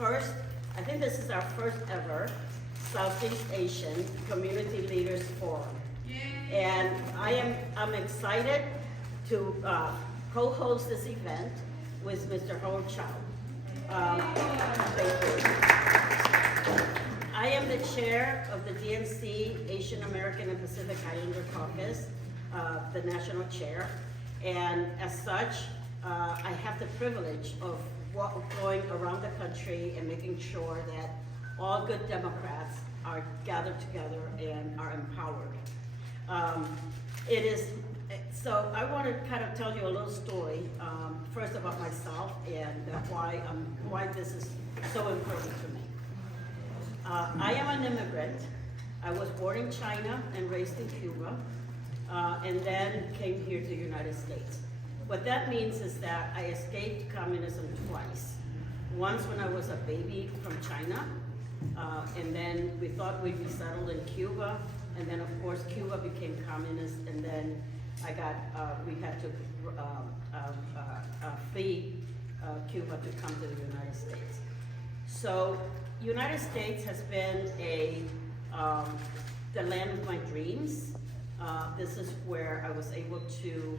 first, I think this is our first ever Southeast Asian Community Leaders Forum. And I'm excited to co-host this event with Mr. Howard Chow. Thank you. I am the chair of the DNC Asian American and Pacific Islander Caucus, the national chair. And as such, I have the privilege of going around the country and making sure that all good Democrats are gathered together and are empowered. So I want to kind of tell you a little story, first about myself and why this is so important to me. I am an immigrant. I was born in China and raised in Cuba, and then came here to the United States. What that means is that I escaped communism twice. Once when I was a baby from China, and then we thought we'd be settled in Cuba, and then of course Cuba became communist, and then we had to flee Cuba to come to the United States. So United States has been the land of my dreams. This is where I was able to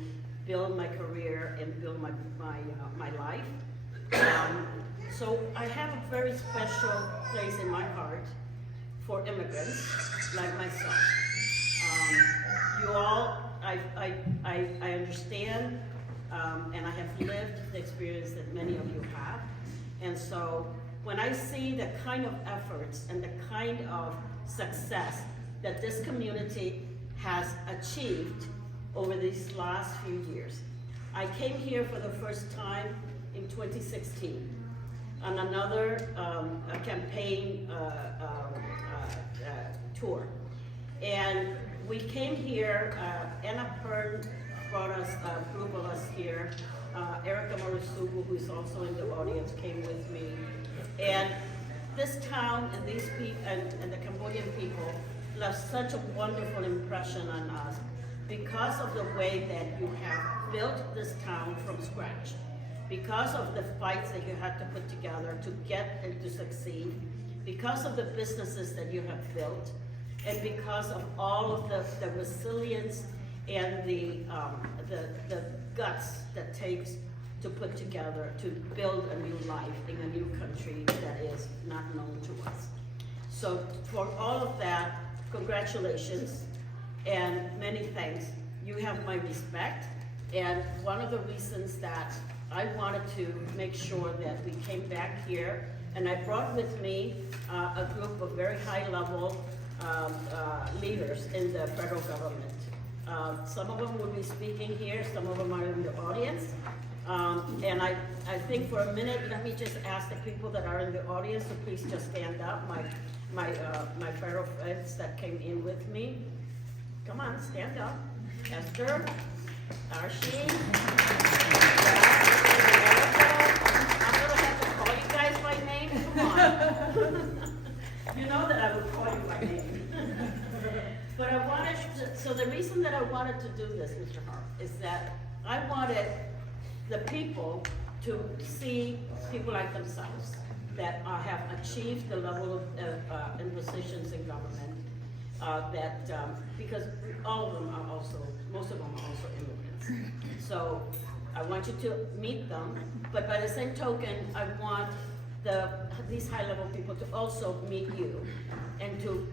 build my career and build my life. So I have a very special place in my heart for immigrants like myself. You all, I understand, and I have lived the experience that many of you have. And so when I see the kind of efforts and the kind of success that this community has achieved over these last few years. I came here for the first time in 2016 on another campaign tour. And we came here, Anna Pern brought us, a group of us here. Erica Marisugu, who is also in the audience, came with me. And this town and these people and the Cambodian people left such a wonderful impression on us because of the way that you have built this town from scratch, because of the fights that you had to put together to get and to succeed, because of the businesses that you have built, and because of all of the resilience and the guts that takes to put together to build a new life in a new country that is not known to us. So for all of that, congratulations and many thanks. You have my respect, and one of the reasons that I wanted to make sure that we came back here, and I brought with me a group of very high-level leaders in the federal government. Some of them will be speaking here, some of them are in the audience. And I think for a minute, let me just ask the people that are in the audience to please just stand up, my federal friends that came in with me. Come on, stand up. Esther, Archie, I'm gonna have to call you guys by name, come on. You know that I would call you by name. But I wanted to, so the reason that I wanted to do this, Mr. Hart, is that I wanted the people to see people like themselves that have achieved the level of in positions in government, because all of them are also, most of them are also immigrants. So I want you to meet them, but by the same token, I want these high-level people to also meet you and to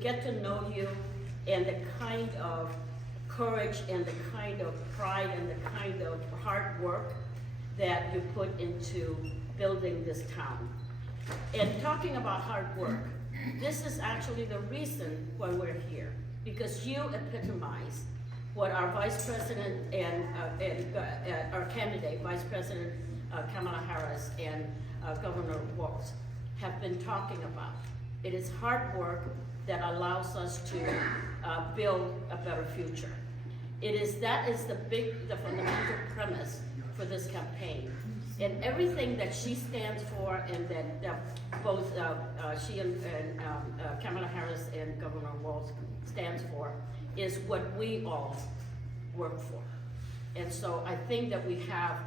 get to know you and the kind of courage and the kind of pride and the kind of hard work that you put into building this town. And talking about hard work, this is actually the reason why we're here, because you epitomize what our Vice President and our candidate, Vice President Kamala Harris and Governor Walz have been talking about. It is hard work that allows us to build a better future. That is the fundamental premise for this campaign. And everything that she stands for and that both she and Kamala Harris and Governor Walz stands for is what we all work for. And so I think that we have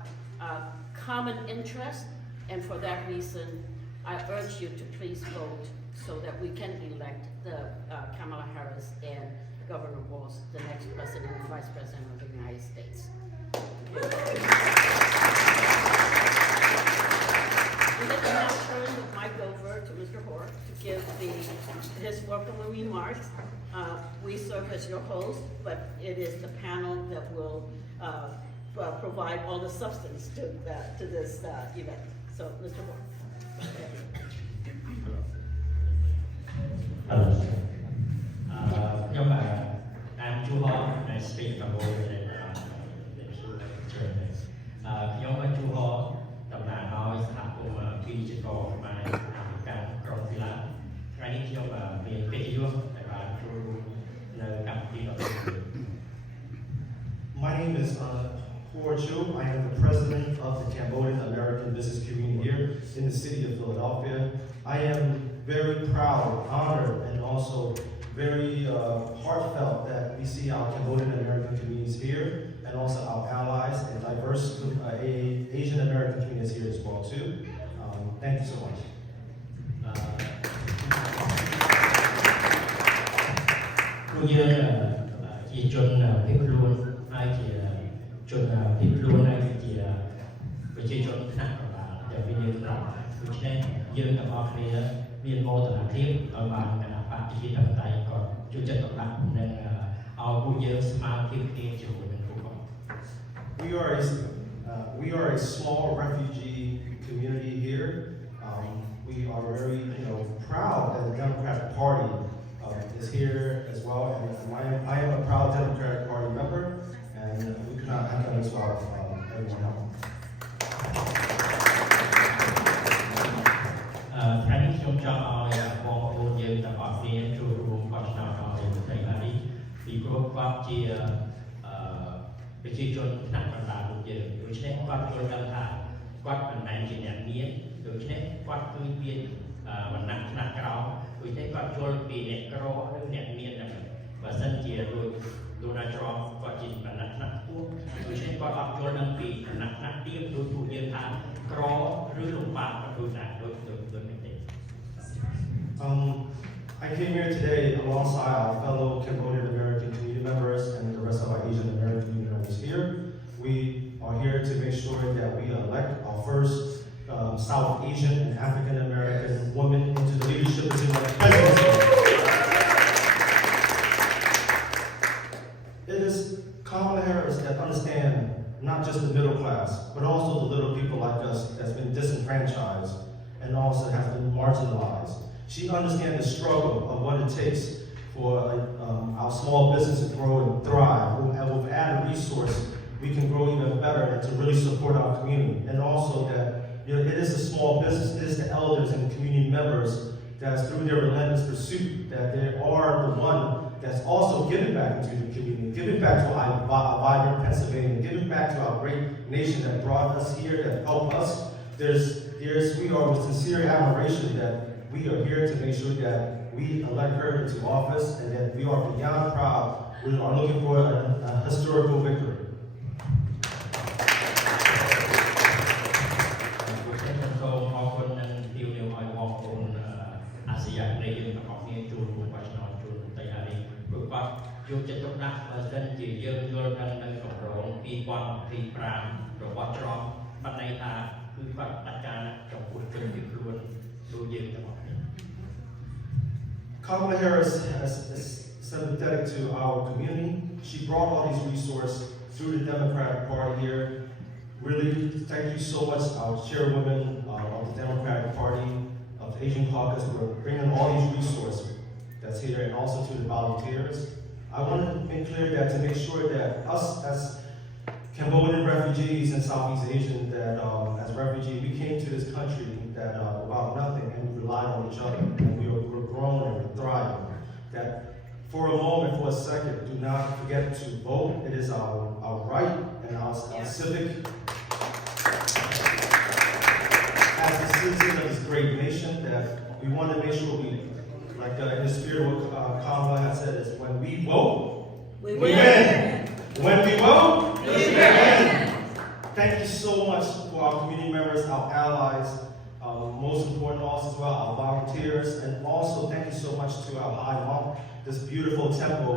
a common interest, and for that reason, I urge you to please vote so that we can elect Kamala Harris and Governor Walz, the next president and vice president of the United States. And let me now turn the mic over to Mr. Hoare to give his welcoming remarks. We serve as your host, but it is the panel that will provide all the substance to this event. So, Mr. Hoare. Nhưng mà I'm Chu Ho, I speak Cambodia andខ្ញុំមកជួដំណើរឲ្យសហគមន៍ពីជកខ្មែរកម្មក្រុងទីឡាថ្ងៃនេះខ្ញុំមានកិត្តិយសដែលបានចូលនៅកម្មវិធីដ៏ធំ My name is Hoare Chu. I am the president of the Cambodian American Business Community here in the city of Philadelphia. I am very proud, honored, and also very heartfelt that we see our Cambodian American communities here, and also our allies and diverse Asian American communities here as well too. Thank you so much. ពួកយើងជាជនភៀសខ្លួនហើយជាជនភៀសខ្លួនហើយជាប្រជាជនថ្នាក់កណ្ដាលដែលមានក្រមដូច្នេះយើងទាំងអស់គ្នាមានមោទនភាពឲ្យបានគណៈបកប្រជាធិបតេយ្យក៏ជួយចិត្តទុកដាក់និងឲ្យពួកយើងស្មើភាពគ្នាជាមួយនឹងពួកគាត់ We are a small refugee community here. We are very, proud that the Democratic Party is here as well, and I am a proud Democratic Party member, and we could not have done this without everyone else. ថ្ងៃនេះខ្ញុំចង់ឲ្យបងប្អូនយើងទាំងអស់គ្នាចូលរួមបោះឆ្នោតឲ្យប្រទេសនេះពីព្រោះគាត់ជាប្រជាជនថ្នាក់កណ្ដាលដូចយើងដូច្នេះគាត់យល់ដឹងថាគាត់មិនមែនជាអ្នកមានដូច្នេះគាត់គឺមានវណ្ណៈថ្នាក់ក្រោមដូច្នេះគាត់យល់ពីអ្នកក្រឬអ្នកមានដែរបើសិនជាដូចDonald Trump គាត់ជាវណ្ណៈថ្នាក់ខ្ពស់ដូច្នេះគាត់អត់យល់ដឹងពីវណ្ណៈថ្នាក់ទាបដូចពួកយើងថាក្រឬលំបាកក៏ដូចដែរដូចនេះទេ I came here today alongside our fellow Cambodian American community members and the rest of our Asian American community members here. We are here to make sure that we elect our first South Asian and African American woman into the leadership position of the presidency. It is Kamala Harris that understands not just the middle class, but also the little people like us that's been disenfranchised and also has been marginalized. She understands the struggle of what it takes for our small business to grow and thrive. And with added resource, we can grow even better and to really support our community. And also that it is a small business, it is the elders and community members that's through their relentless pursuit that they are the one that's also giving back into the community, giving back to our vibrant Pennsylvania, giving back to our great nation that brought us here, that helped us. We are with sincere admiration that we are here to make sure that we elect her into office and that we are beyond proud. We are looking for a historical victory. សូមអរគុណនិងទីវឲ្យបងប្អូនអាស៊ីអាគ្នេយ៍យើងទាំងអស់គ្នាចូលរួមបោះឆ្នោតចូលទៅអានេះព្រោះគាត់យកចិត្តទុកដាក់បើសិនជាយើងយល់ដឹងនៅគម្រោង2025របស់ច្រំបានន័យថាគឺគាត់ដាក់ការចំពោះជនភៀសខ្លួនដូចយើងទាំងអស់គ្នា Kamala Harris is sympathetic to our community. She brought all these resources through the Democratic Party here. Really, thank you so much, our chairwoman of the Democratic Party, of the Asian Caucus, for bringing all these resources that's here, and also to the volunteers. I want to make clear that to make sure that us as Cambodian refugees in Southeast Asia, that as refugees, we came to this country that about nothing, and we relied on each other, and we're growing and we're thriving. That for a moment, for a second, do not forget to vote. It is our right and our civic. As a citizen of this great nation, that we want to make sure we, like in the spirit of what Kamala has said, is when we vote, we win. When we vote, we win. Thank you so much for our community members, our allies, Most important also as well, our volunteers, and also thank you so much to our High Monk. This beautiful temple,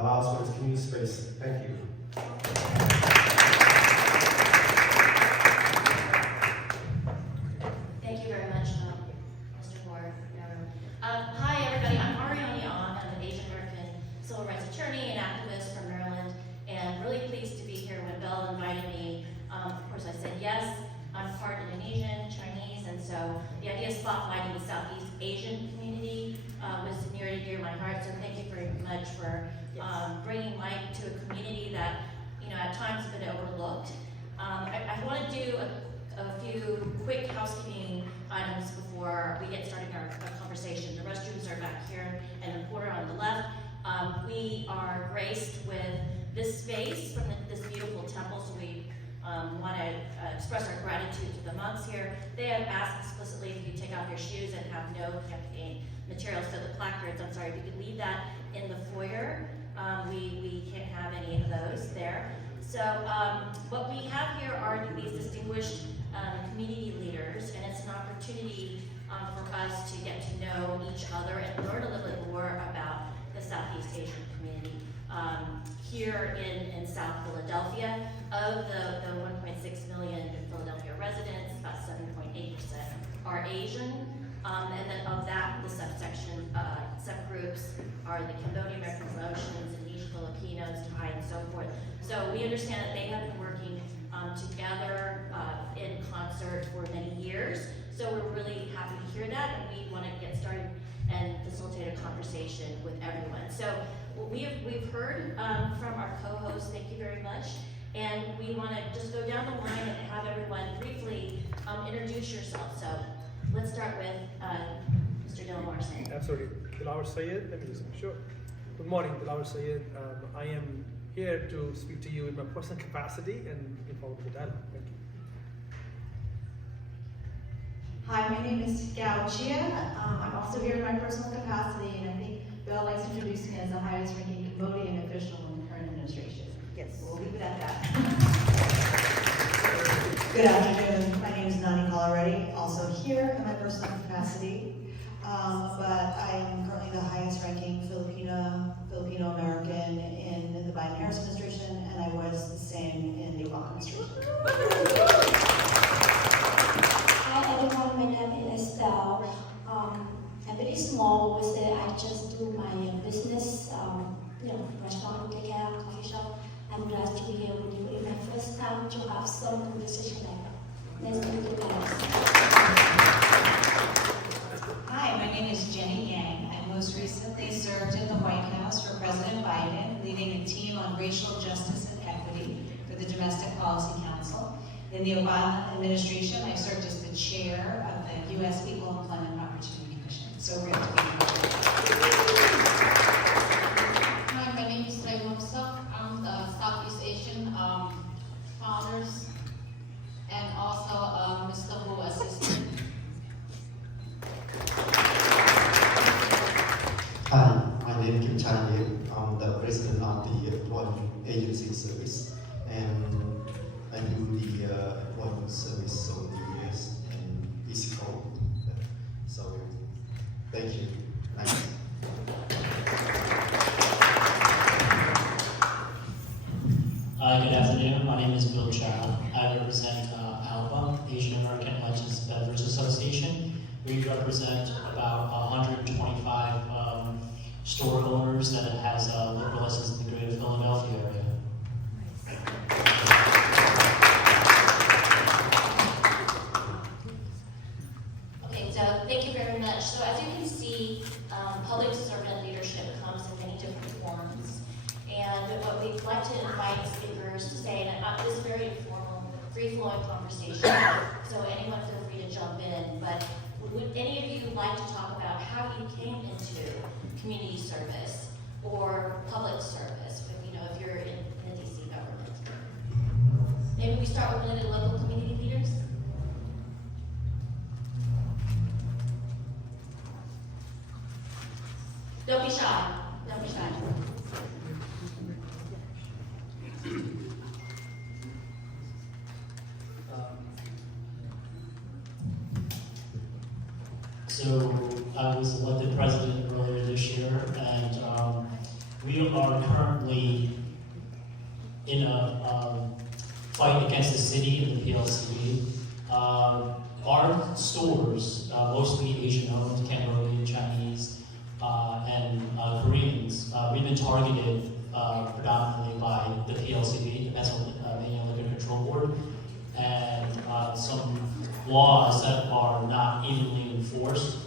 allows for this community space. Thank you. Thank you very much, Mr. Moore. Hi, everybody. I'm Ariane Ong. I'm an Asian American civil rights attorney and activist from Maryland, and really pleased to be here when Belle invited me. Of course, I said yes. I'm part Indonesian, Chinese, and so the idea of spotlighting the Southeast Asian community was near and dear to my heart. So thank you very much for bringing light to a community that, at times has been overlooked. I want to do a few quick housekeeping items before we get started our conversation. The restrooms are back here in the corner on the left. We are graced with this space from this beautiful temple, so we want to express our gratitude to the monks here. They have asked explicitly if you take off your shoes and have no campaign materials. So the placards, I'm sorry, if you could leave that in the foyer. We can't have any of those there. So what we have here are these distinguished community leaders, and it's an opportunity for us to get to know each other and learn a little bit more about the Southeast Asian community. Here in South Philadelphia, of the 1.6 million Philadelphia residents, about 7.8% are Asian, and then of that, the subgroups are the Cambodian American Promotions, Indonesian Filipinos, Thai, and so forth. So we understand that they have been working together in concert for many years. So we're really happy to hear that, and we want to get started and facilitate a conversation with everyone. So we've heard from our co-hosts, thank you very much. And we want to just go down the line and have everyone briefly introduce yourself. So let's start with Mr. Dilawar Syed. Absolutely. Dilawar Syed, let me just make sure. Good morning, Dilawar Syed. I am here to speak to you in my personal capacity and looking forward to the dialogue. Thank you. Hi, my name is Gao Chia. I'm also here in my personal capacity, and I think Belle likes to introduce me as the highest ranking Cambodian official in the current administration. Yes. We'll leave it at that. Good afternoon. My name is Nani Coloredi, also here in my personal capacity. But I am currently the highest ranking Filipino American in the Biden-Harris administration, and I was the same in the Obama administration. Hi everyone, my name is Estelle. I'm very small with it. I just do my business, restaurant, takeout, coffee shop. I'm glad to be here with you. It's my first time to have some conversation like that. Nice to meet you guys. Hi, my name is Jenny Yang. I most recently served in the White House for President Biden, leading a team on racial justice and equity for the Domestic Policy Council. In the Obama administration, I served as the chair of the U.S. Equal Employment Opportunity Commission. So great to be here. Hi, my name is Raymond Sok. I'm the Southeast Asian founders and also Mr. Wu assistant. Hi, my name is Kim Chan Yen. I'm the president of the Employment Agency Service, and I do the employment service of the US and East Coast. So, thank you. Thanks. Good afternoon. My name is Bill Chow. I represent ALBA, Asian American Licensed Beverage Association. We represent about 125 store owners that has liquor license in the greater Philadelphia area. Okay, so thank you very much. So as you can see, public servant leadership comes in many different forms. And what we'd like to invite speakers to say, and this is a very informal, free-flowing conversation, so anyone feel free to jump in, but would any of you like to talk about how you came into community service or public service, if you're in the DC government? Maybe we start with one of the local community leaders? Don't be shy. Don't be shy. So I was elected president earlier this year, and we are currently in a fight against the city and the PLCB. Our stores, mostly Asian-owned, Cambodian, Chinese, and Koreans, we've been targeted predominantly by the PLCB, the Pennsylvania Liquor Control Board, and some laws that are not evenly enforced.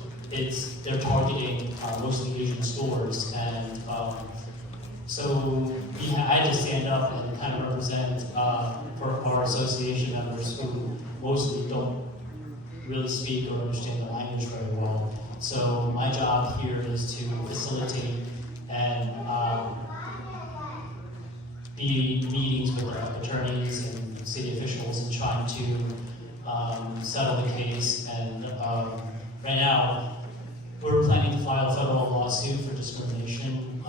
They're targeting mostly Asian stores, and so I had to stand up and kind of represent for our association members who mostly don't really speak or understand the language very well. So my job here is to facilitate and be meetings with attorneys and city officials and trying to settle the case. And right now, we're planning to file a federal lawsuit for discrimination,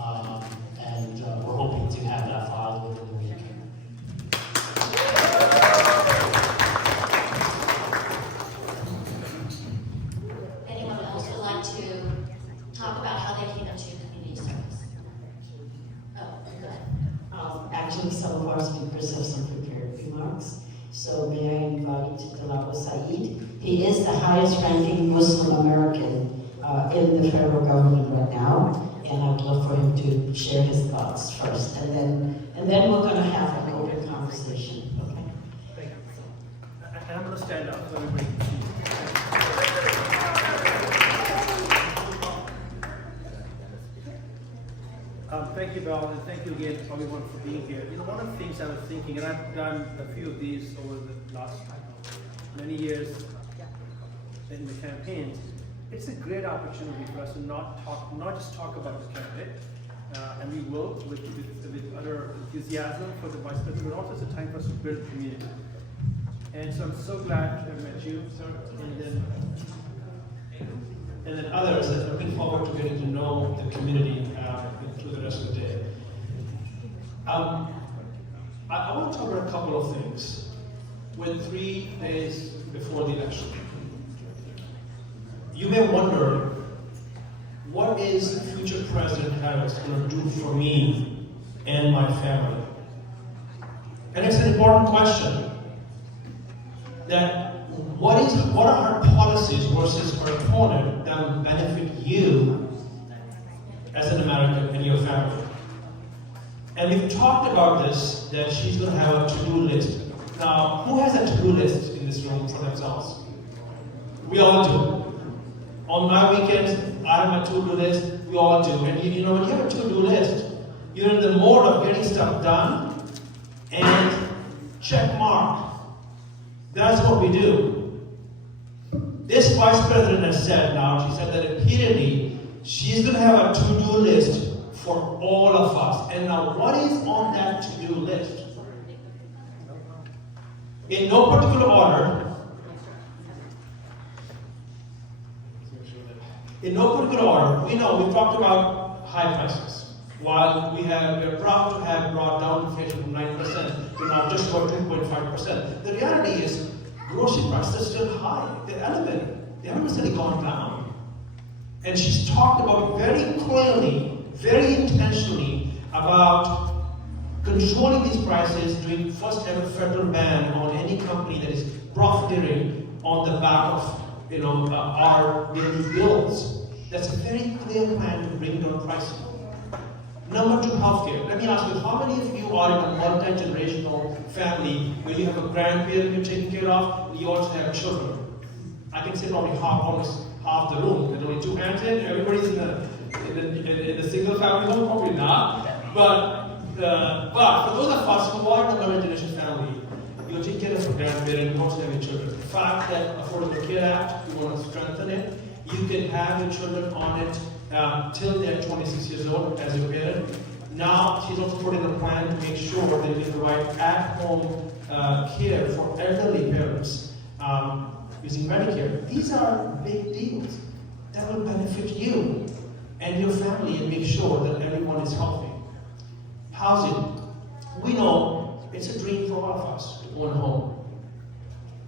and we're hoping to have that filed within the week. Anyone else would like to talk about how they came into community service? Oh, go ahead. Actually, some of our speakers have some prepared remarks. So may I invite Dalabo Saeed? He is the highest ranking Muslim American in the federal government right now. And I'd love for him to share his thoughts first. And then we're gonna have an open conversation, okay? Thank you. And I'm going to stand up so everybody can see. Thank you, Val, and thank you again, everyone, for being here. You know, one of the things I was thinking, and I've done a few of these over the last many years in the campaigns, it's a great opportunity for us to not just talk about the candidate, and we will with utter enthusiasm for the vice president, but also it's a time for us to build community. And so I'm so glad to have met you, sir, and then others that are looking forward to getting to know the community through the rest of the day. I want to cover a couple of things with 3 days before the election. You may wonder, what is future President Harris going to do for me and my family? And it's an important question. That what are her policies versus her opponent that will benefit you as an American and your family? And we've talked about this, that she's going to have a to-do list. Now, who has a to-do list in this room for themselves? We all do. On my weekends, I have my to-do list. We all do. And you know, when you have a to-do list, you're in the mode of getting stuff done and check mark. That's what we do. This vice president has said now, she said that repeatedly, she's going to have a to-do list for all of us. And now, what is on that to-do list? In no particular order, we know we've talked about high prices. While we're proud to have brought down inflation from 9% to now just about 2.5%. The reality is, grocery prices are still high. They're elevated. They haven't necessarily gone down. And she's talked about very clearly, very intentionally about controlling these prices, doing first ever federal ban on any company that is profiteering on the back of our daily bills. That's a very clear plan to bring down pricing. Number 2, healthcare. Let me ask you, how many of you are in a multi-generational family where you have a grandparent you're taking care of, and you also have children? I can say probably almost half the room. There's only 2 hands in. Everybody's in a single family home, probably not. But for those of us who are in a multi-generational family, you take care of your grandparent, you also have your children. The fact that Affordable Care Act, we want to strengthen it. You can have your children on it till they're 26 years old as your parent. Now, she's also put in a plan to make sure that we provide at-home care for elderly parents using Medicare. These are big deals that will benefit you and your family and make sure that everyone is healthy. Housing. We know it's a dream for all of us to own a home.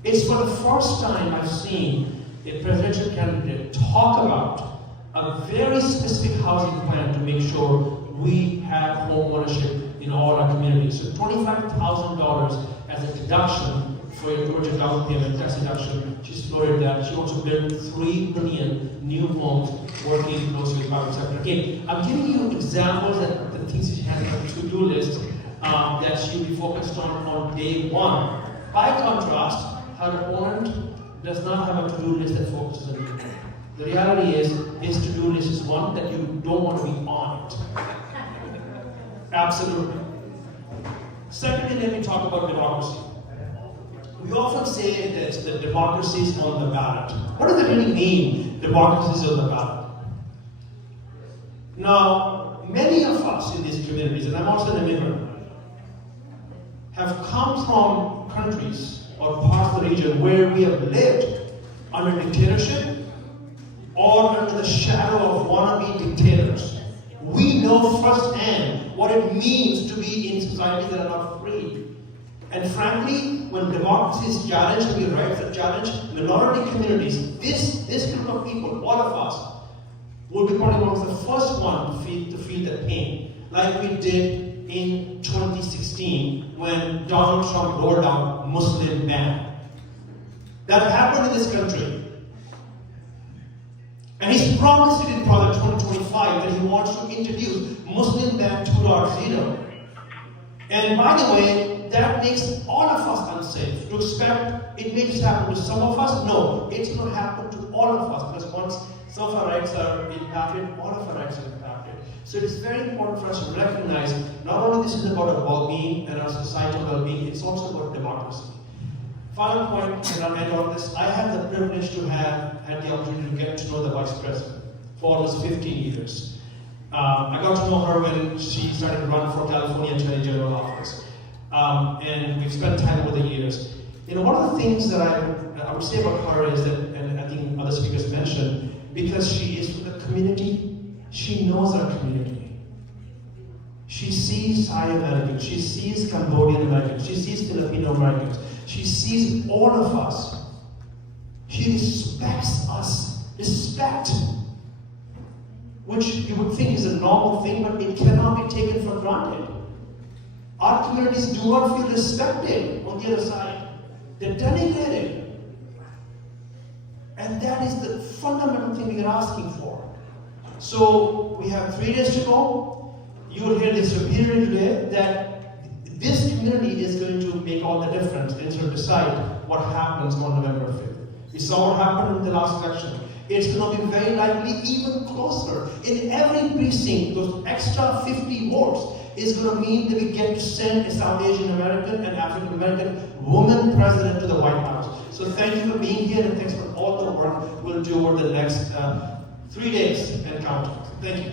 It's for the first time I've seen a presidential candidate talk about a very specific housing plan to make sure we have home ownership in all our communities. So $25,000 as a deduction for your towards your down payment, tax deduction. She's floated that. She also built 3 billion new homes working closely with private sector. Again, I'm giving you examples and the things she has on a to-do list that she'll be focused on day one. By contrast, her opponent does not have a to-do list that focuses on you. The reality is, his to-do list is one that you don't want to be on it. Absolutely. Secondly, let me talk about democracy. We often say that democracy is on the ballot. What does it really mean, democracy is on the ballot? Now, many of us in these communities, and I'm also an immigrant, have come from countries or parts of the region where we have lived under dictatorship or under the shadow of wannabe dictators. We know firsthand what it means to be in societies that are not free. And frankly, when democracy is challenged, when your rights are challenged, minority communities, this group of people, all of us, will be probably one of the first ones to feel the pain, like we did in 2016 when Donald Trump rolled out Muslim ban. That happened in this country. And he's promised it in Project 2025 that he wants to introduce Muslim ban 2.0. And by the way, that makes all of us unsafe. To expect it may just happen to some of us, no, it's going to happen to all of us, because once some of our rights are impacted, all of our rights are impacted. So it is very important for us to recognize not only this is about our well-being and our societal well-being, it's also about democracy. Final point, and I'll end on this. I had the privilege to have had the opportunity to get to know the Vice President for almost 15 years. I got to know her when she started to run for California Attorney General office. And we've spent time over the years. You know, one of the things that I would say about her is that, and I think other speakers mentioned, because she is from the community, she knows our community. She sees Thai Americans, she sees Cambodian Americans, she sees Filipino Americans, she sees all of us. She respects us. Respect, which you would think is a normal thing, but it cannot be taken for granted. Our communities do not feel respected on the other side. They're denigrated. And that is the fundamental thing we are asking for. So we have 3 days to go. You will hear this repeatedly today that this community is going to make all the difference and to decide what happens on November 5th. We saw what happened in the last election. It's going to be very likely even closer. In every precinct, those extra 50 votes is going to mean that we get to send a South Asian American and African American woman president to the White House. So thank you for being here, and thanks for all the work we'll do over the next 3 days and counting. Thank you.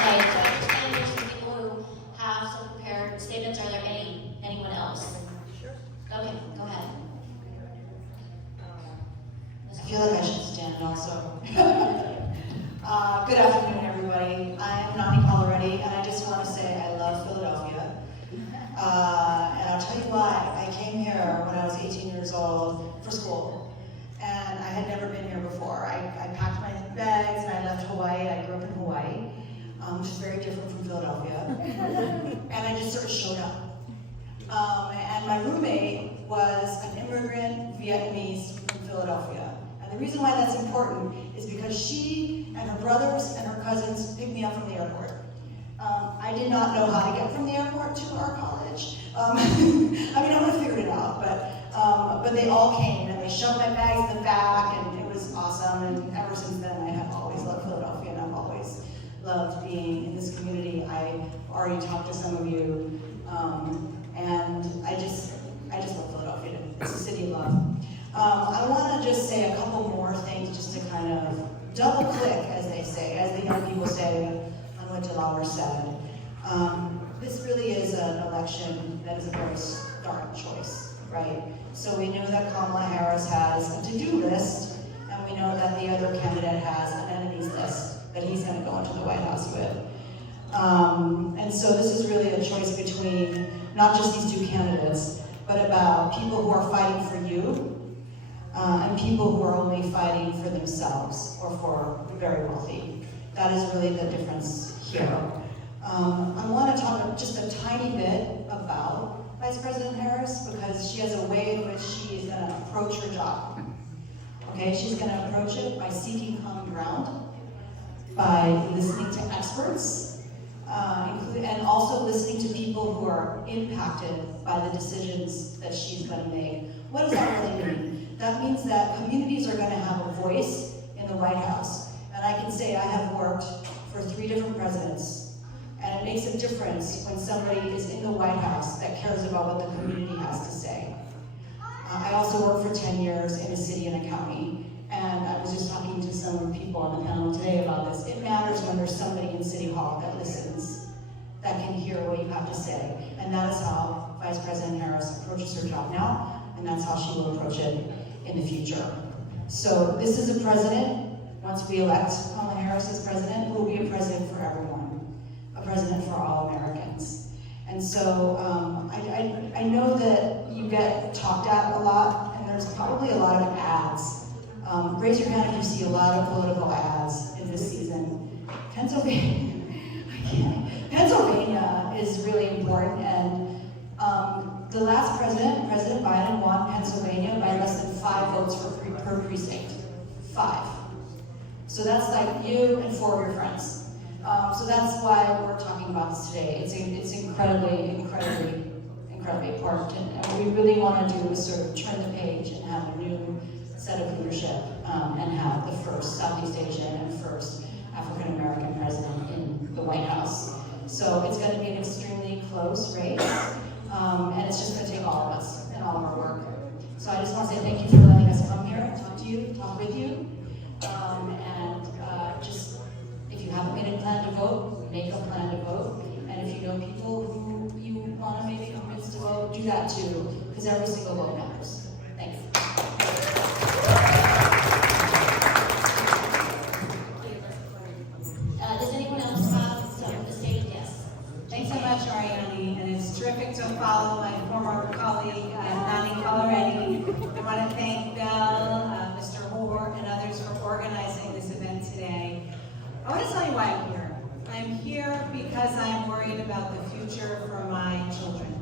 Thank you, Mr. Chair. And there's some people who have some prepared statements. Are there anyone else? Sure. Okay, go ahead. I feel like I should stand also. Good afternoon, everybody. I am Nani Colleretti, and I just want to say I love Philadelphia. And I'll tell you why. I came here when I was 18 years old for school, and I had never been here before. I packed my bags and I left Hawaii. I grew up in Hawaii, which is very different from Philadelphia. And I just sort of showed up. And my roommate was an immigrant Vietnamese from Philadelphia. And the reason why that's important is because she and her brothers and her cousins picked me up from the airport. I did not know how to get from the airport to our college. I mean, I would have figured it out, but they all came and they shoved my bags in the back, and it was awesome. And ever since then, I have always loved Philadelphia, and I've always loved being in this community. I've already talked to some of you, and I just love Philadelphia. It's a city of love. I want to just say a couple more things just to kind of double click, as they say, as the young people say, on what Delaware said. This really is an election that is a very stark choice, right? So we know that Kamala Harris has a to-do list, and we know that the other candidate has an enemies list that he's going to go into the White House with. And so this is really a choice between not just these two candidates, but about people who are fighting for you, and people who are only fighting for themselves or for the very wealthy. That is really the difference here. I want to talk just a tiny bit about Vice President Harris, because she has a way in which she is going to approach her job. Okay, she's going to approach it by seeking common ground, by listening to experts, and also listening to people who are impacted by the decisions that she's going to make. What does that really mean? That means that communities are going to have a voice in the White House. And I can say I have worked for 3 different presidents. And it makes a difference when somebody is in the White House that cares about what the community has to say. I also worked for 10 years in a city and a county. And I was just talking to some people on the panel today about this. It matters when there's somebody in City Hall that listens, that can hear what you have to say. And that is how Vice President Harris approaches her job now, and that's how she will approach it in the future. So this is a president, once we elect Kamala Harris as president, who will be a president for everyone, a president for all Americans. And so I know that you get talked at a lot, and there's probably a lot of ads. Raise your hand if you see a lot of political ads in this season. Pennsylvania is really important, and the last president, President Biden, won Pennsylvania by less than 5 votes per precinct. 5. So that's like you and 4 of your friends. So that's why we're talking about this today. It's incredibly important, and we really want to do is sort of turn the page and have a new set of leadership, and have the first Southeast Asian and first African American president in the White House. So it's going to be an extremely close race, and it's just going to take all of us and all of our work. So I just want to say thank you for letting us come here and talk to you, talk with you, and just if you haven't made a plan to vote, make a plan to vote, and if you know people who you want to maybe convince to vote, do that too, because every single vote matters. Thanks. Does anyone else have something to say? Yes. Thanks so much, Ariane, and it's terrific to follow my former colleague, Nani Coloretti. I want to thank Bell, Mr. Hoare, and others for organizing this event today. I want to tell you why I'm here. I'm here because I'm worried about the future for my children.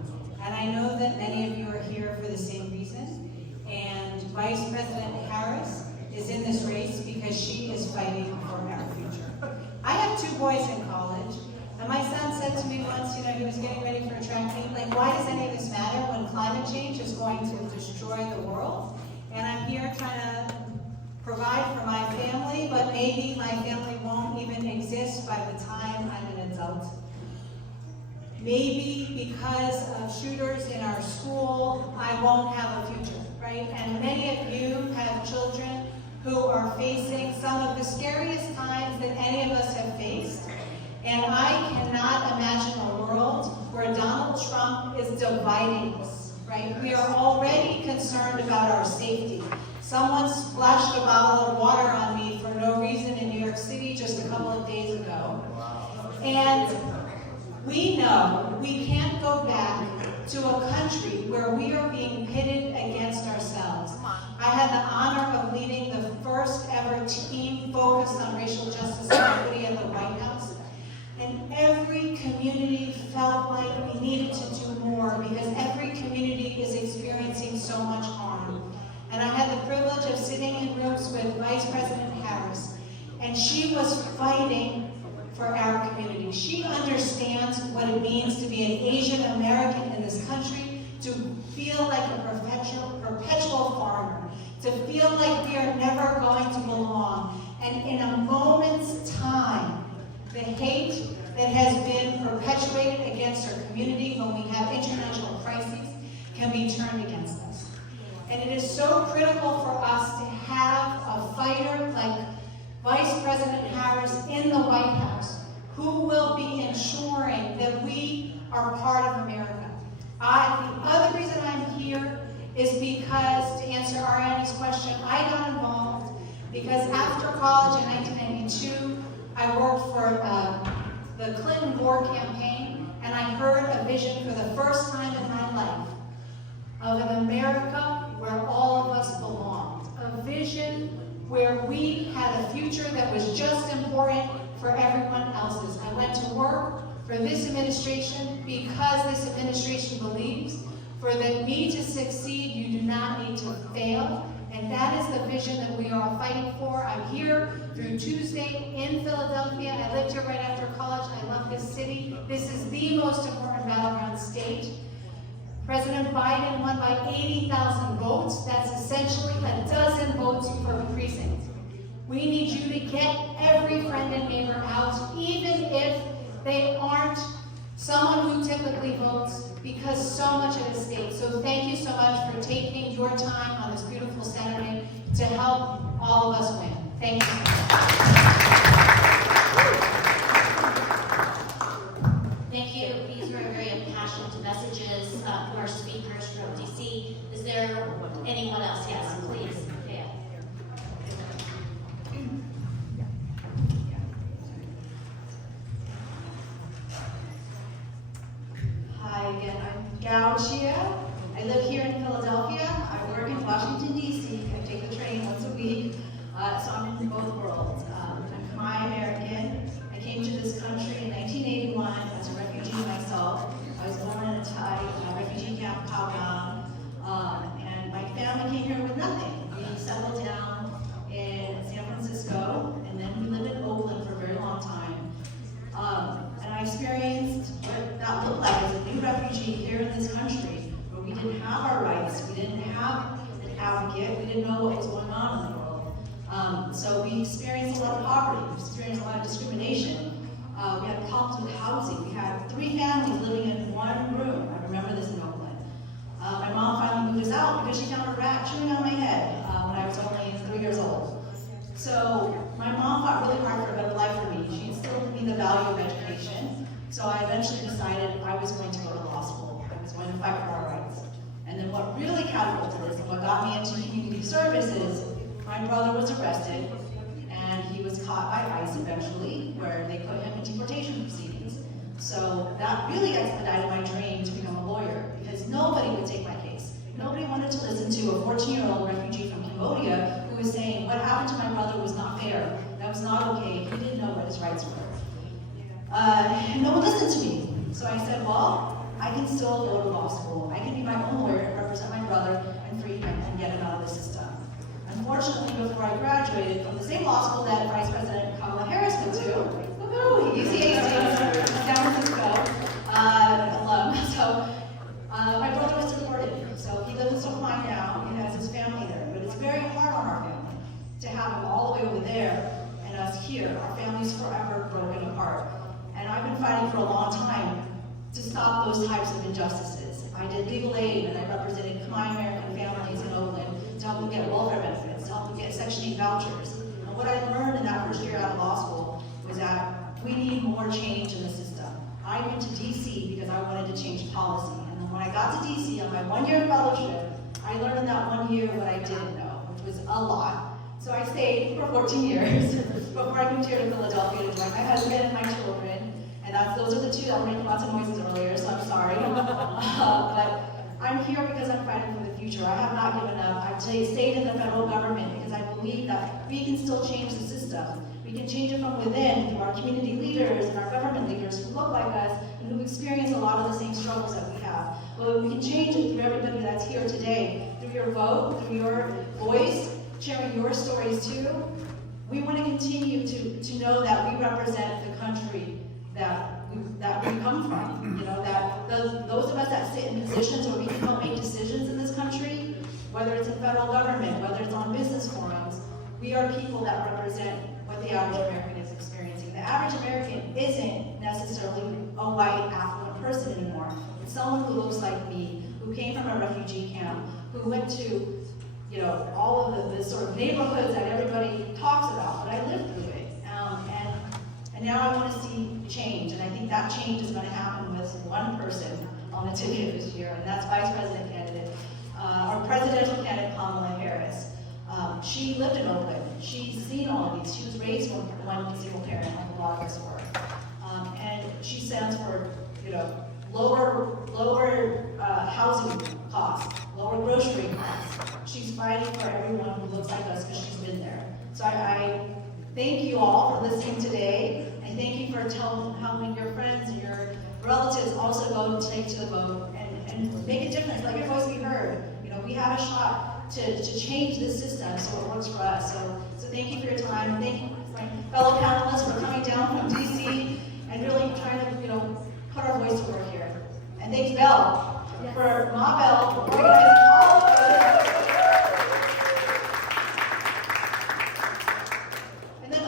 And I know that many of you are here for the same reason. And Vice President Harris is in this race because she is fighting for our future. I have 2 boys in college, and my son said to me once, he was getting ready for a track meet, like, why does any of this matter when climate change is going to destroy the world? And I'm here trying to provide for my family, but maybe my family won't even exist by the time I'm an adult. Maybe because of shooters in our school, I won't have a future, right? And many of you have children who are facing some of the scariest times that any of us have faced. And I cannot imagine a world where Donald Trump is dividing us, right? We are already concerned about our safety. Someone splashed a bottle of water on me for no reason in New York City just a couple of days ago. And we know we can't go back to a country where we are being pitted against ourselves. I had the honor of leading the first ever team focused on racial justice and equity at the White House. And every community felt like we needed to do more because every community is experiencing so much harm. And I had the privilege of sitting in rooms with Vice President Harris, and she was fighting for our community. She understands what it means to be an Asian American in this country, to feel like a perpetual foreigner, to feel like we are never going to belong. And in a moment's time, the hate that has been perpetuated against our community when we have international crises can be turned against us. And it is so critical for us to have a fighter like Vice President Harris in the White House who will be ensuring that we are part of America. The other reason I'm here is because, to answer Ariane's question, I got involved because after college in 1992, I worked for the Clinton Gore campaign, and I heard a vision for the first time in my life of an America where all of us belonged, a vision where we had a future that was just important for everyone else's. I went to work for this administration because this administration believes for the need to succeed, you do not need to fail. And that is the vision that we are all fighting for. I'm here through Tuesday in Philadelphia. I lived here right after college. I love this city. This is the most important battleground state. President Biden won by 80,000 votes. That's essentially a dozen votes per precinct. We need you to get every friend and neighbor out, even if they aren't someone who typically votes, because so much at stake. So thank you so much for taking your time on this beautiful Saturday to help all of us win. Thank you. Thank you. These were very impassioned messages from our speakers from DC. Is there anyone else? Yes, please. Yeah. Hi again, I'm Gao Chia. I live here in Philadelphia. I work in Washington, D.C. I take the train once a week, so I'm in both worlds. I'm Khmer American. I came to this country in 1981 as a refugee myself. I was born in a Thai refugee camp, Khao Yang, and my family came here with nothing. We settled down in San Francisco, and then we lived in Oakland for a very long time. And I experienced what that looked like as a new refugee here in this country, where we didn't have our rights, we didn't have an advocate, we didn't know what was going on in the world. So we experienced a lot of poverty, we experienced a lot of discrimination. We had problems with housing. We had 3 families living in one room. I remember this in Oakland. My mom finally moved us out because she found a rat chewing on my head when I was only 3 years old. So my mom fought really hard for a better life for me. She instilled in me the value of education. So I eventually decided I was going to go to law school. I was going to fight for our rights. And then what really catapulted this and what got me into community services, my brother was arrested and he was caught by ICE eventually, where they put him in deportation proceedings. So that really expedited my dream to become a lawyer, because nobody would take my case. Nobody wanted to listen to a 14-year-old refugee from Cambodia who was saying, what happened to my brother was not fair, that was not okay, he didn't know what his rights were. No one listened to me. So I said, well, I can still go to law school. I can be my own lawyer, represent my brother, and free him and get him out of the system. Unfortunately, before I graduated from the same law school that Vice President Kamala Harris went to, UCA San Francisco, alum. So my brother was deported. So he lives in Sokoine now. He has his family there. But it's very hard on our family to have him all the way over there and us here. Our family's forever broken apart. And I've been fighting for a long time to stop those types of injustices. I did legal aid and I represented Khmer American families in Oakland to help them get welfare benefits, to help them get Section 8 vouchers. And what I learned in that first year out of law school was that we need more change in the system. I went to DC because I wanted to change policy. And then when I got to DC on my 1-year fellowship, I learned in that 1 year what I didn't know, which was a lot. So I stayed for 14 years before I moved here to Philadelphia to join my husband and my children. And those are the 2 that were making lots of noises earlier, so I'm sorry. But I'm here because I'm fighting for the future. I have not given up. I've stayed in the federal government because I believe that we can still change the system. We can change it from within through our community leaders and our government leaders who look like us and who experience a lot of the same struggles that we have. But we can change it through everybody that's here today, through your vote, through your voice, sharing your stories too. We want to continue to know that we represent the country that we come from. You know, that those of us that sit in positions where we can help make decisions in this country, whether it's in federal government, whether it's on business forums, we are people that represent what the average American is experiencing. The average American isn't necessarily a white, affluent person anymore. It's someone who looks like me, who came from a refugee camp, who went to, you know, all of the sort of neighborhoods that everybody talks about, but I lived through it. And now I want to see change, and I think that change is going to happen with one person on the ticket this year, and that's Vice President candidate, our presidential candidate, Kamala Harris. She lived in Oakland. She's seen all of these. She was raised one single parent, like a lot of us were. And she stands for, you know, lower housing costs, lower grocery costs. She's fighting for everyone who looks like us because she's been there. So I thank you all for listening today. I thank you for helping your friends and your relatives also go and take to the vote and make a difference. Let your voice be heard. You know, we have a shot to change this system so it works for us. So thank you for your time. Thank you, my fellow panelists, for coming down from DC and really trying to, you know, put our voice to work here. And thanks, Belle, for Ma Belle, for organizing all of this. And then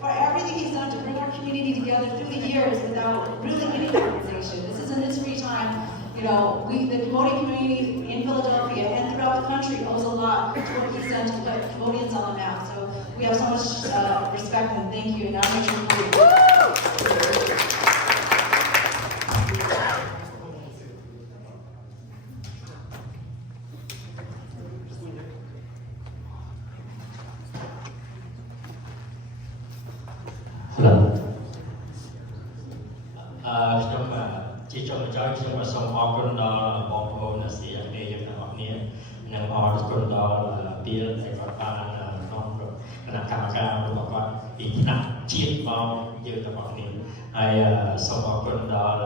for everything he's done to bring our community together through the years without really any organization. This isn't his free time. You know, the Cambodian community in Philadelphia and throughout the country owes a lot to what he's done to put Cambodians on the map. So we have so much respect and thank you. And I'm going toជាចុងបញ្ចប់ខ្ញុំសូមអរគុណដល់បងប្អូនអ្នកស្រីអ្នកនាងទាំងអស់គ្នានិងអរគុណដល់ពេលដែលគាត់បាននាំគណៈកម្មការរបស់គាត់ពីថ្នាក់ជាតិមកយើងទាំងអស់គ្នាហើយសូមអរគុណដល់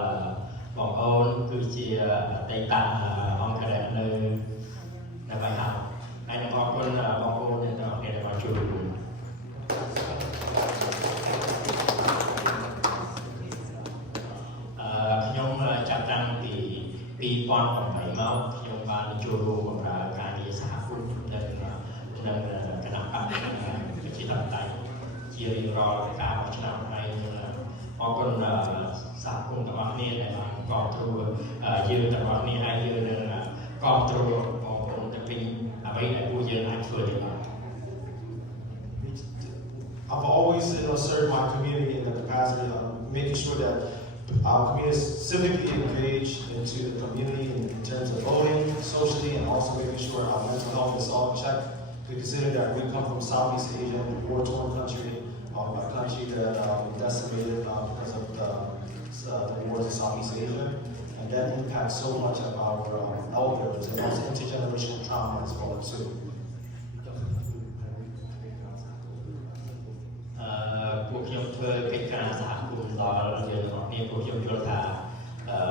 បងប្អូនគឺជាអតីតអង្គរៈនៅបៃហៅហើយនឹងអរគុណបងប្អូនទាំងអស់គ្នាដែលមកជួយរួម ខ្ញុំចាប់តាំងពី2008មកខ្ញុំបានចូលរួមបម្រើការងារសហគមន៍នៅគណៈកម្មការប្រជាធិបតេយ្យជារៀងរាល់កាលឆ្នាំហើយអរគុណសហគមន៍ទាំងអស់គ្នាដែលបានគាំទ្រយើងទាំងអស់គ្នាហើយយើងនឹងគាំទ្របងប្អូនទាំងពីរអ្វីដែលពួកយើងអាចធ្វើបាន I've always served my community in the capacity of making sure that our community is civically engaged into the community in terms of voting, socially, and also making sure our mental health is all in check. Considering that we come from Southeast Asia, a war-torn country, a country that decimated because of the wars in Southeast Asia, and that impacts so much of our elders and also intergenerational trauma as well too. ពួកខ្ញុំធ្វើកិច្ចការសហគមន៍ដល់យើងទាំងអស់គ្នាពួកខ្ញុំយល់ថា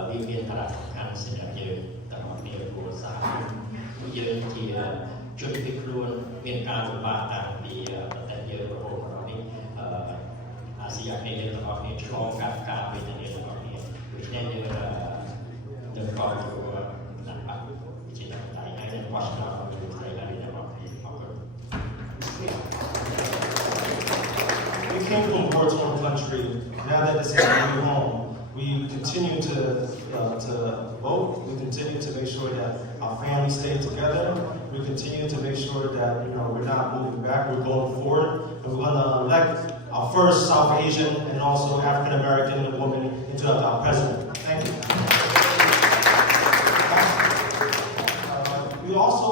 វាមានសារៈសំខាន់សម្រាប់យើងទាំងអស់គ្នាព្រោះសហគមន៍ពួកយើងជាជនភៀសខ្លួនមានការលំបាកតាំងពីប្រទេសយើងរហូតមកដល់នេះអាស៊ីអាគ្នេយ៍យើងទាំងអស់គ្នាឆ្លងកាត់ការវេទនាទាំងអស់គ្នាដូច្នេះយើងនឹងក៏ទទួលដាក់បាក់ជាតន្ត្រីហើយនឹងបោះឆ្នោតជួយស្រីឡានទាំងអស់គ្នាអរគុណ We came from a war-torn country. Now that it's a new home, we continue to vote. We continue to make sure that our families stay together. We continue to make sure that we're not moving back. We're going forward, and we're going to elect our first South Asian and also African American woman into our president. Thank you. We also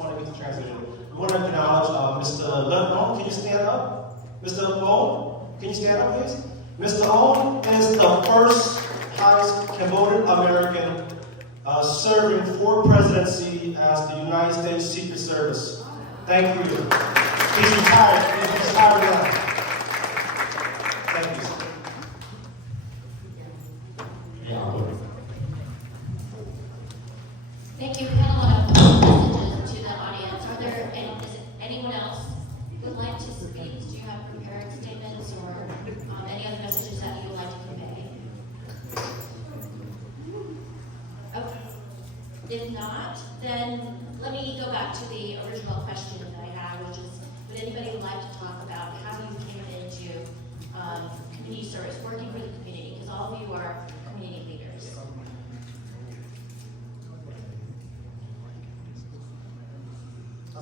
want to get the transition. We want to acknowledge Mr. Lebanon. Can you stand up? Mr. Owen, can you stand up, please? Mr. Owen is the first highest Cambodian American serving for presidency as the United States Secret Service. Thank you. He's retired. He's retired now. Thank you. Thank you. We have a lot of messages to the audience. Are there anyone else who would like to speak? Do you have prepared statements or any other messages that you would like to convey? Okay. If not, then let me go back to the original question that I had, which is, would anybody like to talk about how you came into community service, working for the community? Because all of you are community leaders.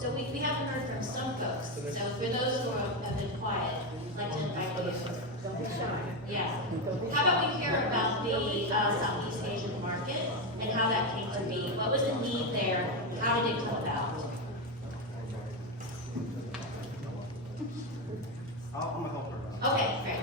So we haven't heard from some folks. So for those who have been quiet, I'd like to invite you. Don't be shy. Yeah. How about we hear about the Southeast Asian market and how that came to be? What was the need there? How did it come about? I'm gonna help her. Okay, great.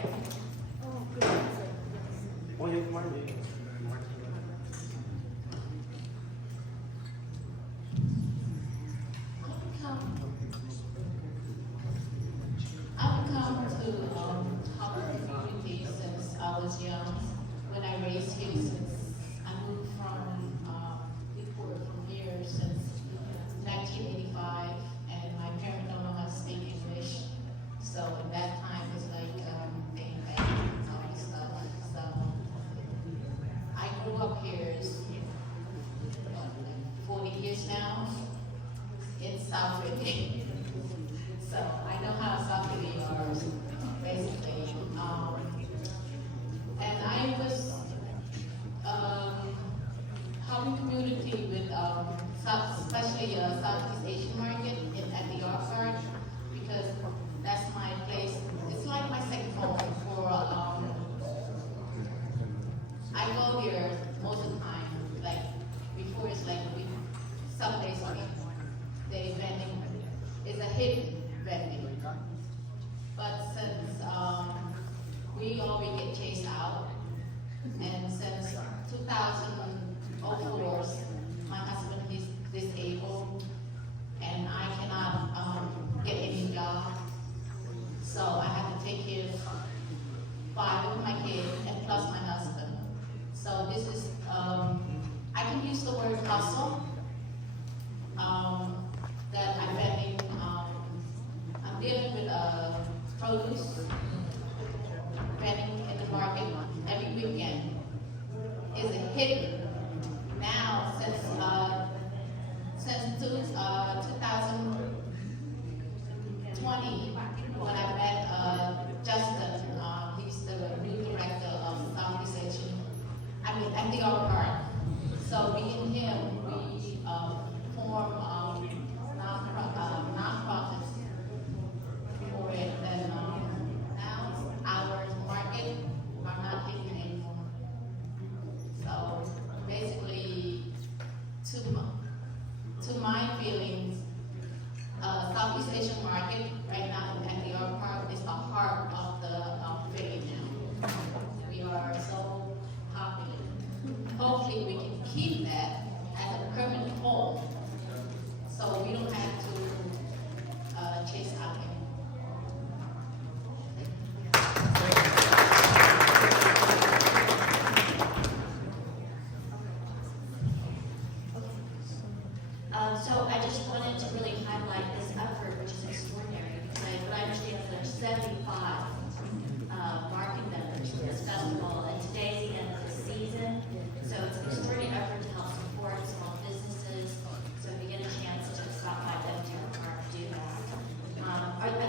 5, and my parents don't know how to speak English. So at that time, it was like being bad and all this stuff. So I grew up here 40 years now in South Philly. So I know how South Philly are, basically. And I was helping community with, especially Southeast Asian market at the Art Park, because that's my place. It's like my second home for, I go there most of the time, like, before it's like, some days a week, they vending, it's a hidden vending. But since, we always get chased out, and since 2004, my husband is disabled, and I cannot get any job. So I have to take care of 5 of my kids and plus my husband. So this is, I can use the word hustle, that I'm vending, I'm dealing with produce, vending in the market every weekend. Is a hit now since 2020, when I met Justin, he's the new director of Southeast Asian, at the Art Park. So me and him, we form non-profits for it, and now our market are not hitting anymore. So basically, to my feelings, Southeast Asian market right now at the Art Park is the heart of the Philly now. We are so popular. Hopefully we can keep that as a permanent home, so we don't have to chase out anymore. So I just wanted to really highlight this effort, which is extraordinary, because what I understand is there's 75 market members for this festival, and today's the end of the season. So it's an extraordinary effort to help support small businesses. So if you get a chance to stop by FTR Park, do that.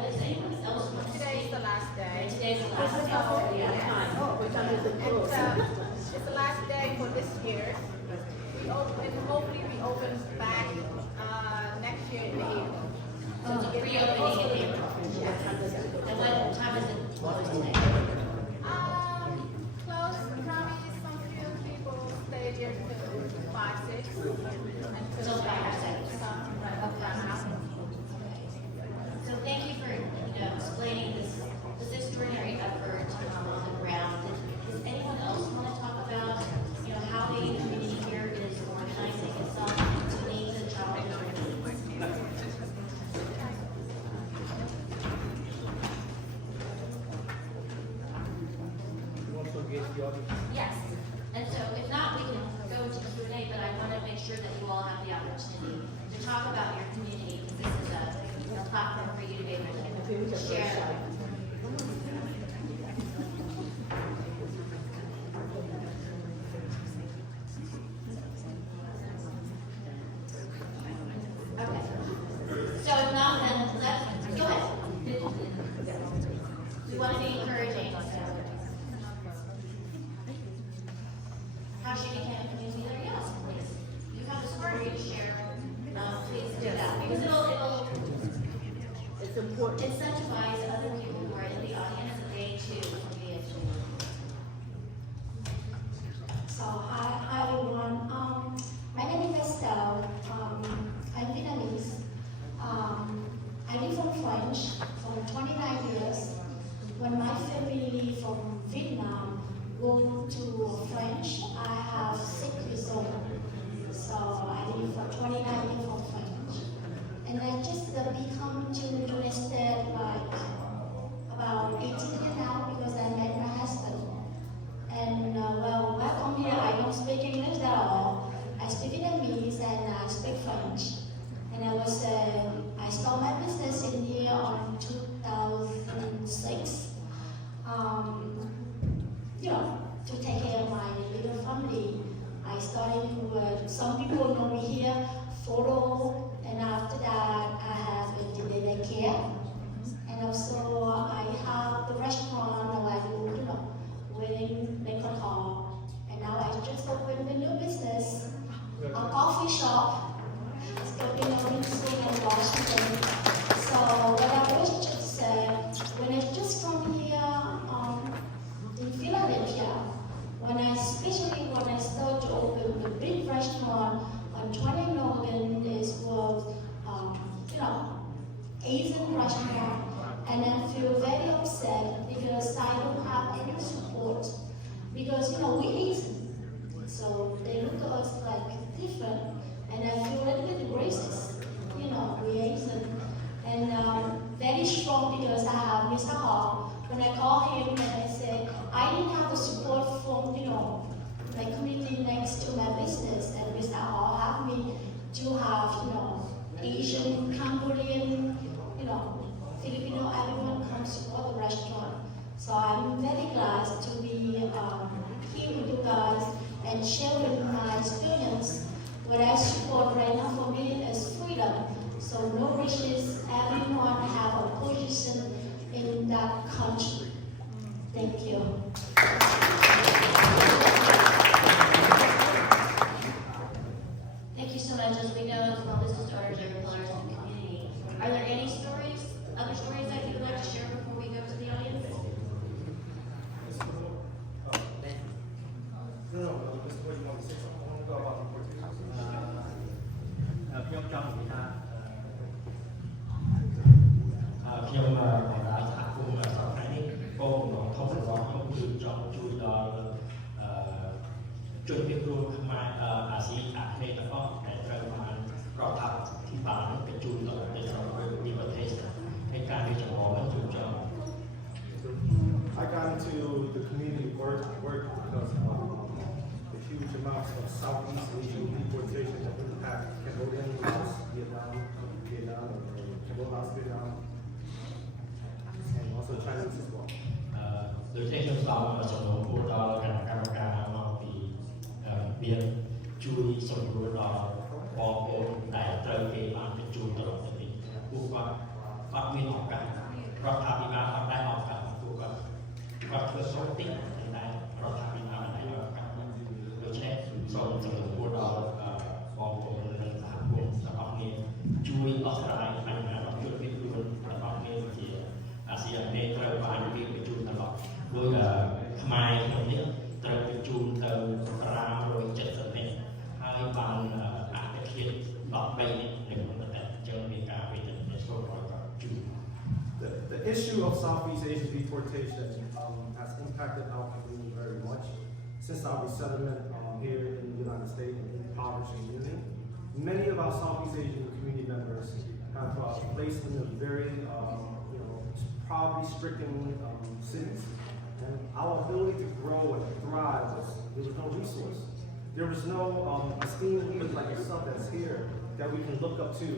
Does anyone else want to Today is the last day. Today's the last day. It's the last day for this year. Hopefully we open back next year in April. So it's a pre-opening in April. And what time is it closed today? Close, probably some few people stay here till 5, 6. Till 5 or 6. So thank you for explaining this extraordinary effort on the ground. Does anyone else want to talk about how the community here is organizing itself to meet the challenges or needs? Yes. And so if not, we can go to Q&A, but I want to make sure that you all have the opportunity to talk about your community, because this is a platform for you to be able to share. Okay. So if not, then let's go ahead. We want to be encouraging. How should you can community there? Yes, please. You have a story to share. Please do that, because it'll It's important. incentivize other people photo, and after that I have a baby care, and also I have the restaurant where I do, wedding banquet hall, and now I just opened a new business, a coffee shop. It's open in Soon and Washington. So what I wish to say, when I just come here in Philadelphia, especially when I started to open the big restaurant on 20 Northern, this was, Asian restaurant, and I feel very upset because I don't have any support. Because we Asian, so they look at us like different, and I feel a little bit racist. We Asian, and very strong because I have Mr. Hall. When I call him and I say I didn't have the support from my community next to my business, and Mr. Hall helped me to have Asian, Cambodian, Filipino, everyone comes to support the restaurant. So I'm very glad to be here with you guys and sharing my experience. What I support right now for me is freedom. So no riches, everyone have a position in that country. Thank you. Thank you so much. As we know, small business owners are pillars of the community. Are there any other stories that you would like to share before we go to the audience? I got into the community work because of the huge amounts of Southeast Asian deportation that impact Cambodia, Laos, Vietnam, Cambodia, and also Chinese as well. โดยที่เราสมมติพูดเราการกรรมการมาปีเบียนช่วยสมรู้เราปอโอนแต่เติมเกมเป็นจูนตลอดปีผู้ว่ามีออกกันรัฐบาลได้ออกกันผู้ว่าเพื่อสมติได้รัฐบาลได้ออกกันโดยเฉพาะสมรู้เราปอโอนในสถานพวกสำหรับนี้ช่วยออกรายปัญหาเราช่วยเป็นจูนสำหรับนี้ที่อาเซียนในเติมบานมีเป็นจูนตลอด โดยขมายตรงนี้เติมเป็นจูนเติมรามโดย70 ให้บางอาจจะคิดหลอกไปหนึ่งแต่จะมีการไปในส่วนของจูน The issue of Southeast Asian deportation has impacted our community very much. Since our resettlement here in the United States and in the impoverished community, many of our Southeast Asian community members have placed in a very poverty-stricken cities. And our ability to grow and thrive there was no resource. There was no esteemed leaders like yourself that's here that we can look up to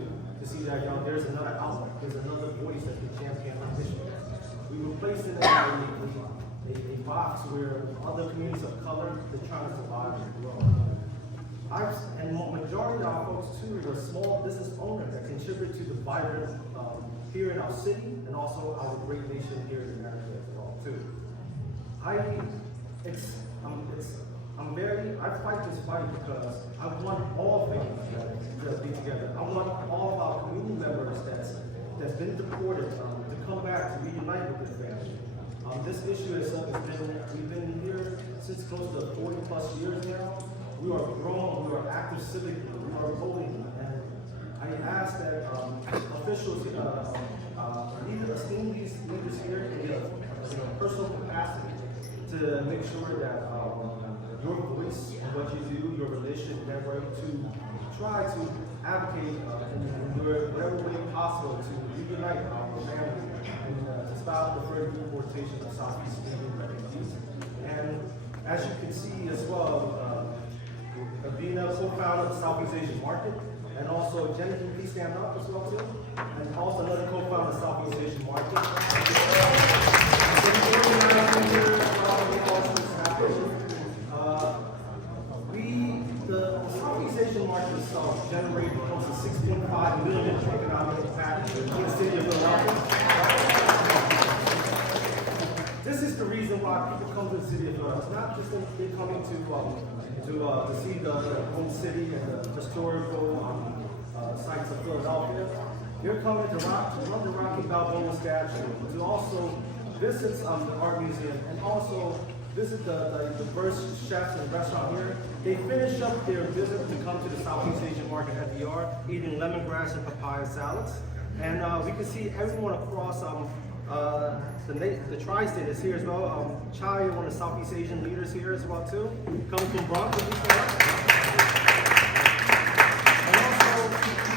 see that there's another outlet, there's another voice that can champion our mission. We were placed in a box where other communities of color they're trying to survive and grow. And the majority of our folks too are small business owners that contribute to the vibrant here in our city and also our great nation here in America as well too. I fight this fight because I want all families to be together. I want all of our community members that's been deported to come back to reunite with their family. This issue itself we've been here since close to 40 plus years now. We are grown, we are active civically, we are voting, and I ask that officials esteem these leaders here in a personal capacity to make sure that your voice and what you do, your relationship network, to try to advocate in whatever way possible to reunite our family and to stop the further deportation of Southeast Asian refugees. And as you can see as well, Avina, co-founder of the Southeast Asian Market, and also Jenny, can you please stand up as well too? And also another co-founder of the Southeast Asian Market. The Southeast Asian Market itself generated close to living economic impact in the city of Philadelphia. This is the reason why people come to the city of Philadelphia. It's not just they coming to see the home city and the historical sites of Philadelphia. They're coming to run the Rocky Balboa statue, to also visit the art museum, and also visit the diverse chefs and restaurant here. They finish up their visit to come to the Southeast Asian Market at DR, eating lemongrass and papaya salads. And we can see everyone across the tri-state is here as well. Chai, one of the Southeast Asian leaders here as well too, coming from Bronx. And also,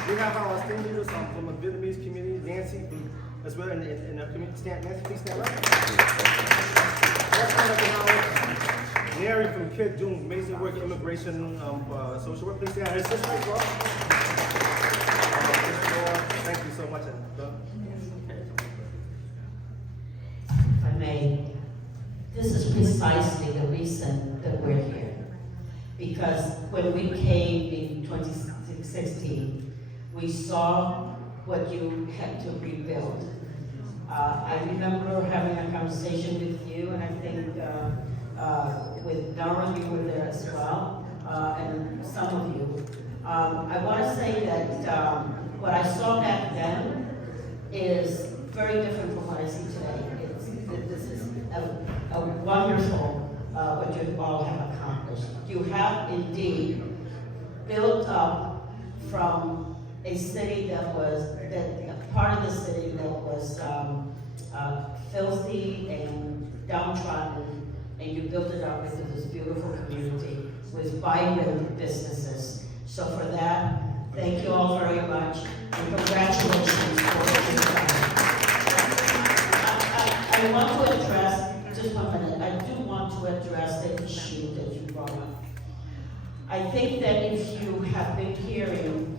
we have our esteemed leaders from the Vietnamese community, Nancy, as well, and the community stand. Nancy, please stand up. Also, Mary from KID doing amazing work in immigration, social work. Please stand. Her sister as well. Thank you so much. If I may, this is precisely the reason that we're here. Because when we came in 2016, we saw what you had to rebuild. I remember having a conversation with you, and I think with Darren, you were there as well, and some of you. I want to say that what I saw back then is very different from what I see today. This is a wonderful what you all have accomplished. You have indeed built up from a city that was, a part of the city that was filthy and downtrodden, and you built it up into this beautiful community with vibrant businesses. So for that, thank you all very much, and congratulations for what you've done. I want to address, just 1 minute, I do want to address the issue that you brought up. I think that if you have been hearing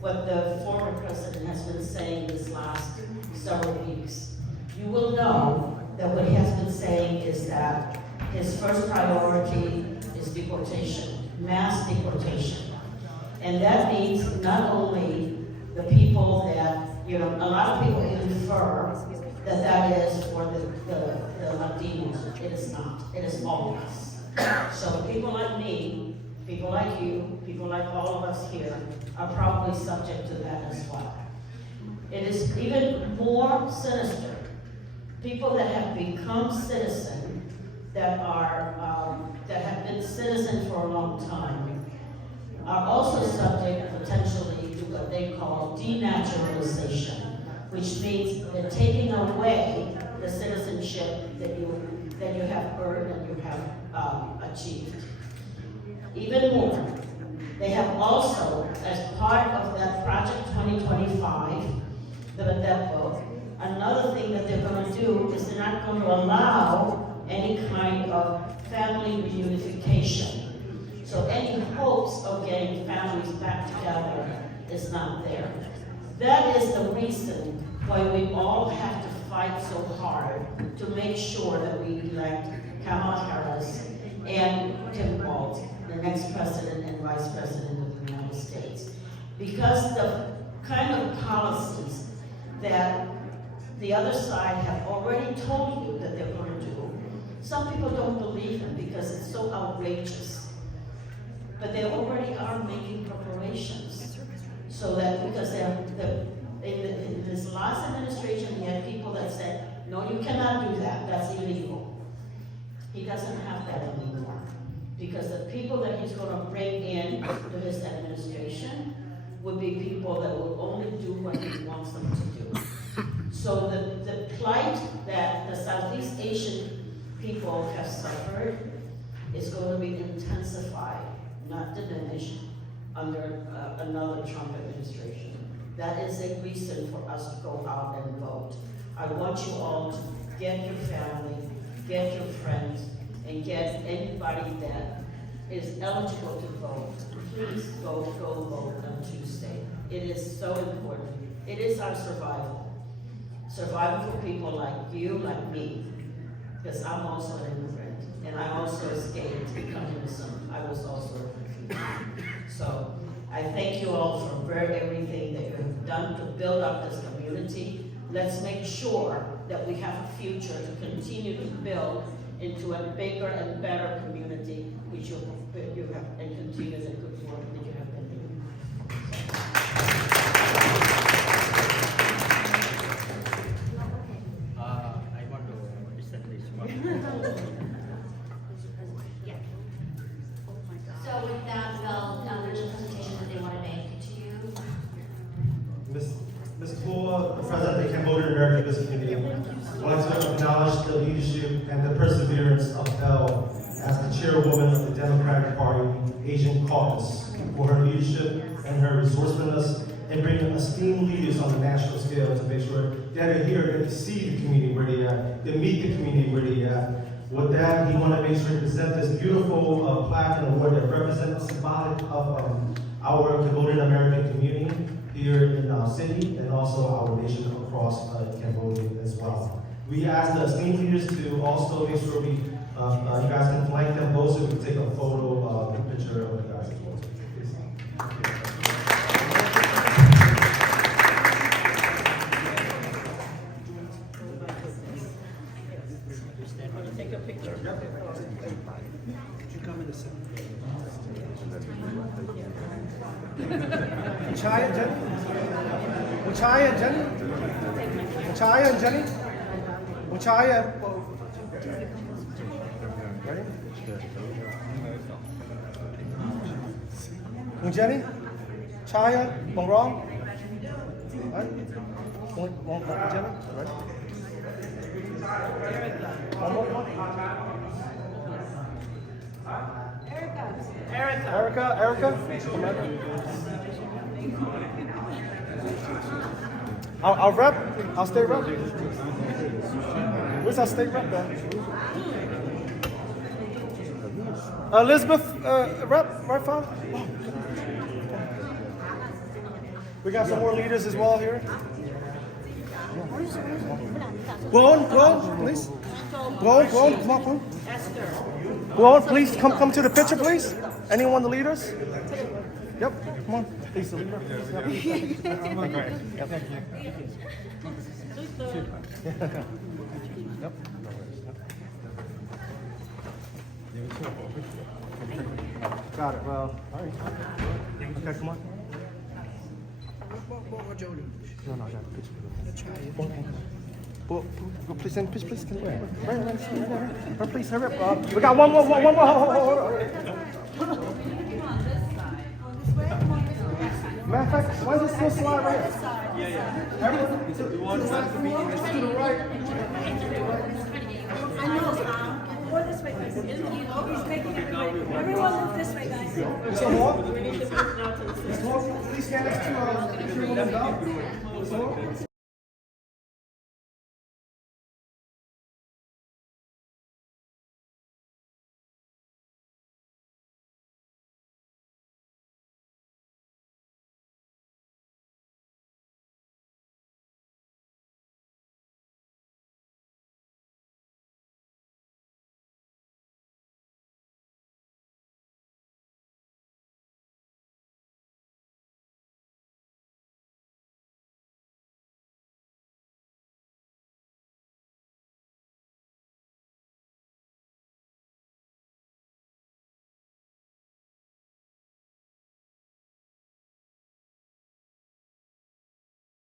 what the former president has been saying this last several weeks, you will know that what he has been saying is that his first priority is deportation, mass deportation. And that means not only the people that, a lot of people infer that that is for the Latinos. It is not. It is all of us. So people like me, people like you, people like all of us here are probably subject to that as well. It is even more sinister. People that have become citizens, that have been citizens for a long time, are also subject potentially to what they call denaturalization, which means they're taking away the citizenship that you have earned and you have achieved. Even more, they have also, as part of that Project 2025, that book, another thing that they're going to do is they're not going to allow any kind of family reunification. So any hopes of getting families back together is not there. That is the reason why we all have to fight so hard to make sure that we elect Kamala Harris and Tim Walz, the next president and vice president of the United States. Because the kind of policies that the other side have already told you that they're going to do, some people don't believe them because it's so outrageous. But they already are making preparations. So that, because in this last administration, he had people that said, no, you cannot do that, that's illegal. He doesn't have that anymore. Because the people that he's going to bring in to his administration would be people that will only do what he wants them to do. So the plight that the Southeast Asian people have suffered is going to be intensified, not diminished, under another Trump administration. That is a reason for us to go out and vote. I want you all to get your family, get your friends, and get anybody that is eligible to vote. Please go vote on Tuesday. It is so important. It is our survival. Survival for people like you, like me, because I'm also an immigrant, and I also escaped communism. I was also a refugee. So I thank you all for everything that you have done to build up this community. Let's make sure that we have a future to continue to build into a bigger and better community, which you have, and continue the good work that you have been doing. I want to listen this one. So with that, well, there's a presentation that they want to make to you. Ms. Paul, President of the Cambodian American Business Community, I'd like to acknowledge the leadership and the perseverance of Elle as the chairwoman of the Democratic Party Asian Caucus for her leadership and her resourcefulness in bringing esteemed leaders on the national scale to make sure that are here, that to see the community where they are, to meet the community where they are. With that, he want to make sure to present this beautiful plaque and award that represents symbolic of our Cambodian American community here in our city and also our nation across Cambodia as well. We ask the esteemed leaders to also make sure you guys can flank them both so we can take a photo, a picture of you guys as well. Take a picture. Chai and Jenny? Chai and Jenny? Chai and Jenny? Chai and... Ready? Jenny? Chai, Bong Rong? Right? One, Jenny? Right? One more. Erica? I'll rep. I'll stay rep. Where's our state rep then? Elizabeth, rep, right, Father? We got some more leaders as well here. Go on, please. Go on, come on. Go on, please, come to the picture, please. Anyone, the leaders? Yep, come on. Please, the leader. Yep. Thank you. Yep. Got it, well, all right. Okay, come on. No, I got a picture. Well, please, please, can you right, please, hurry up. We got one more, hold on. Matter of fact, why is it still slide right here? Yeah. Everyone, to the right. I know, go this way, guys. He's making everyone move this way, guys. Mr. Hawk? Mr. Hawk, please stand next to Mr. Hawk.